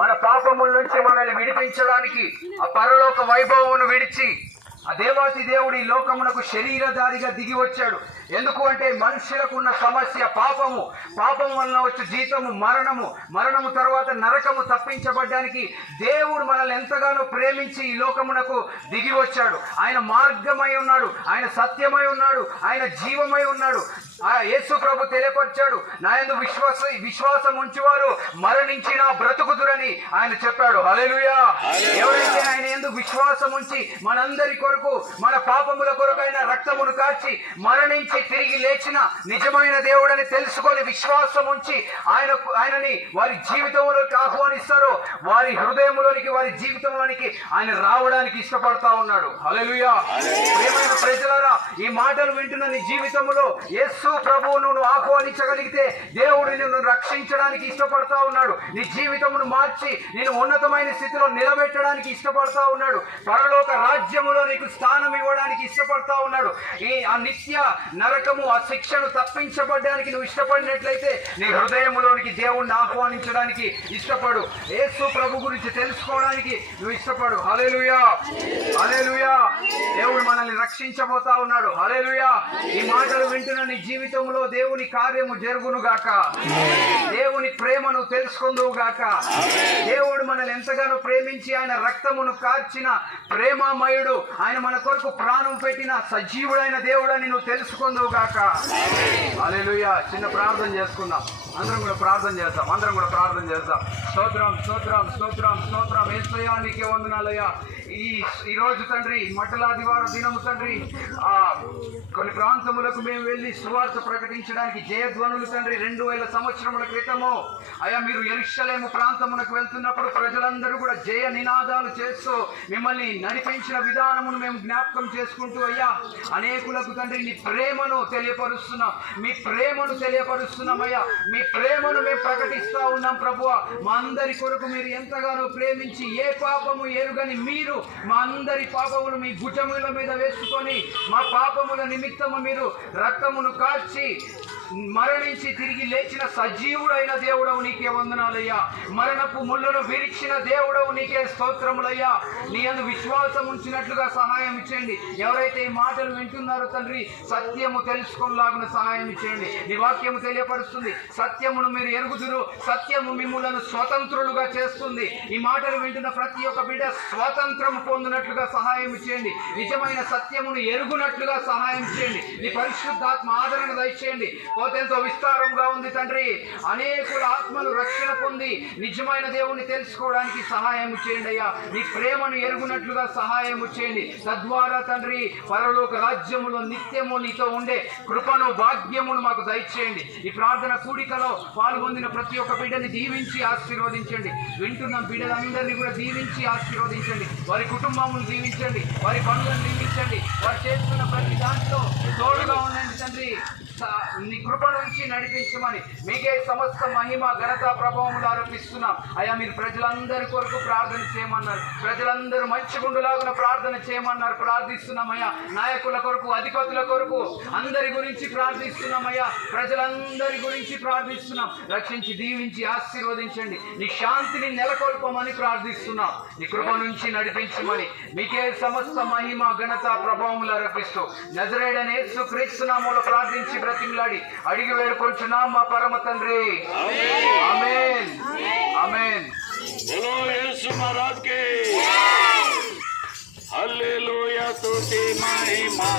మన పాపముల నుంచి మనల్ని విడిపించడానికి ఆ పరలోక వైభవమును విడిచి ఆ దేవాతి దేవుడి లోకమునకు శరీరధారిగా దిగి వచ్చాడు. ఎందుకు అంటే మనుషులకు ఉన్న సమస్య పాపము, పాపం వలన వచ్చే జీతము మరణము, మరణము తర్వాత నరకము తప్పించబడ్డానికి దేవుడు మనల్ని ఎంతగానో ప్రేమించి ఈ లోకమునకు దిగి వచ్చాడు. ఆయన మార్గమై ఉన్నాడు, ఆయన సత్యమై ఉన్నాడు, ఆయన జీవమై ఉన్నాడు. ఆ యేసు ప్రభు తెలియపరిచాడు, నా యందు విశ్వాసం ఉంచువారు మరణించినా బ్రతుకుదురని ఆయన చెప్పాడు. హల్లెలూయా. ఎవరైతే ఆయన యందు విశ్వాసం ఉంచి మనందరి కొరకు, మన పాపముల కొరకు ఆయన రక్తమును కార్చి మరణించి తిరిగి లేచిన నిజమైన దేవుడని తెలుసుకొని విశ్వాసం ఉంచి ఆయనని వారి జీవితంలోకి ఆహ్వానిస్తారో వారి హృదయంలోనికి, వారి జీవితంలోనికి ఆయన రావడానికి ఇష్టపడతా ఉన్నాడు. హల్లెలూయా. ప్రియమైన ప్రజలారా, ఈ మాటలు వింటున్న నీ జీవితంలో యేసు ప్రభువును నువ్వు ఆహ్వానించగలిగితే దేవుడు నిన్ను రక్షించడానికి ఇష్టపడతా ఉన్నాడు. నీ జీవితమును మార్చి నేను ఉన్నతమైన స్థితిలో నిలబెట్టడానికి ఇష్టపడతా ఉన్నాడు. పరలోక రాజ్యములో నీకు స్థానం ఇవ్వడానికి ఇష్టపడతా ఉన్నాడు. ఆ నిత్య నరకము, ఆ శిక్షను తప్పించబడ్డానికి నువ్వు ఇష్టపడినట్లయితే నీ హృదయములోనికి దేవుణ్ణి ఆహ్వానించడానికి ఇష్టపడు. యేసు ప్రభు గురించి తెలుసుకోవడానికి నువ్వు ఇష్టపడు. హల్లెలూయా, హల్లెలూయా. దేవుడు మనల్ని రక్షించబోతా ఉన్నాడు. హల్లెలూయా. ఈ మాటలు వింటున్న నీ జీవితంలో దేవుని కార్యము జరుగునుగాక. దేవుని ప్రేమను తెలుసుకుందువుగాక. దేవుడు మనల్ని ఎంతగానో ప్రేమించి ఆయన రక్తమును కార్చిన ప్రేమమయుడు, ఆయన మన కొరకు ప్రాణం పెట్టిన సజీవుడైన దేవుడని నువ్వు తెలుసుకుందువుగాక. హల్లెలూయా. చిన్న ప్రార్థన చేసుకుందాం. అందరం కూడా ప్రార్థన చేద్దాం. స్తోత్రం, స్తోత్రం, స్తోత్రం, స్తోత్రం. యేసయ్యా నీకే వందనాలయ్యా. ఈ రోజు తండ్రి మట్టలాదివార దినము తండ్రి, కొన్ని ప్రాంతములకు మేము వెళ్ళి సువార్త ప్రకటించడానికి జయధ్వనులు తండ్రి 2000 సంవత్సరముల క్రితము అయ్యా మీరు యెరూషలేము ప్రాంతమునకు వెళ్తున్నప్పుడు ప్రజలందరూ కూడా జయ నినాదాలు చేస్తూ మిమ్మల్ని నడిపించిన విధానమును మేము జ్ఞాపకం చేసుకుంటూ అయ్యా అనేకులకు తండ్రి నీ ప్రేమను తెలియపరుస్తున్నాం, మీ ప్రేమను తెలియపరుస్తున్నాం అయ్యా. మీ ప్రేమను మేము ప్రకటిస్తూ ఉన్నాం ప్రభువా. మా అందరి కొరకు మీరు ఎంతగానో ప్రేమించి ఏ పాపము ఎరుగని మీరు మా అందరి పాపములు మీ భుజముల మీద వేసుకొని మా పాపముల నిమిత్తము మీరు రక్తమును కార్చి మరణించి తిరిగి లేచిన సజీవుడైన దేవుడవు నీకే వందనాలయ్యా. మరణపు ముళ్ళను విరిచిన దేవుడవు నీకే స్తోత్రములయ్యా. నీ యందు విశ్వాసం ఉంచినట్లుగా సహాయం ఇచ్చేయండి. ఎవరైతే ఈ మాటలు వింటున్నారో తండ్రి సత్యము తెలుసుకునేలాగున సహాయం ఇచ్చేయండి. నీ వాక్యము తెలియపరుస్తుంది, సత్యమును మీరు ఎరుగుదురు, సత్యము మిమ్ములను స్వతంత్రులుగా చేస్తుంది. ఈ మాటలు వింటున్న ప్రతి ఒక్క బిడ్డ స్వాతంత్రము పొందినట్లుగా సహాయం ఇచ్చేయండి. నిజమైన సత్యమును ఎరుగునట్లుగా సహాయం చేయండి. నీ పరిశుద్ధాత్మ ఆదరణ దయచేయండి. ఎంతో విస్తారంగా ఉంది తండ్రి. అనేకుల ఆత్మలు రక్షణ పొంది నిజమైన దేవుణ్ణి తెలుసుకోవడానికి సహాయం చేయండి అయ్యా. నీ ప్రేమను ఎరుగునట్లుగా సహాయం చేయండి. తద్వారా తండ్రి పరలోక రాజ్యములో నిత్యము నీతో ఉండే కృపను, భాగ్యమును మాకు దయచేయండి. ఈ ప్రార్థన కూడికలో పాల్గొందిన ప్రతి ఒక్క బిడ్డని దీవించి ఆశీర్వదించండి. వింటున్న బిడ్డలందరినీ కూడా దీవించి ఆశీర్వదించండి. వారి కుటుంబమును దీవించండి, వారి పనులను దీవించండి. వారు చేస్తున్న ప్రతి దాంట్లో తోడుగా ఉండండి తండ్రి. నీ కృప నుంచి నడిపించమని మీకే సమస్త మహిమ, ఘనత, ప్రభావములు ఆరోపిస్తున్నాం అయ్యా. మీరు ప్రజలందరి కొరకు ప్రార్థన చేయమన్నారు, ప్రజలందరూ మంచి గుండులాగున ప్రార్థన చేయమన్నారు. ప్రార్థిస్తున్నామయ్యా. నాయకుల కొరకు, అధిపతుల కొరకు, అందరి గురించి ప్రార్థిస్తున్నామయ్యా. ప్రజలందరి గురించి ప్రార్థిస్తున్నాం. రక్షించి దీవించి ఆశీర్వదించండి. నీ శాంతిని నెలకొల్పమని ప్రార్థిస్తున్నాం. నీ కృప నుంచి నడిపించమని మీకే సమస్త మహిమ, ఘనత, ప్రభావములు ఆరోపిస్తూ నజరేయుడైన యేసు క్రీస్తు నామములో ప్రార్థించి బ్రతిమలాడి అడిగి వేడుకొంచున్నాం మా పరమ తండ్రి. ఆమేన్, ఆమేన్. बोलो यीशु महाराज के, हालेलुया स्तुति महिमा।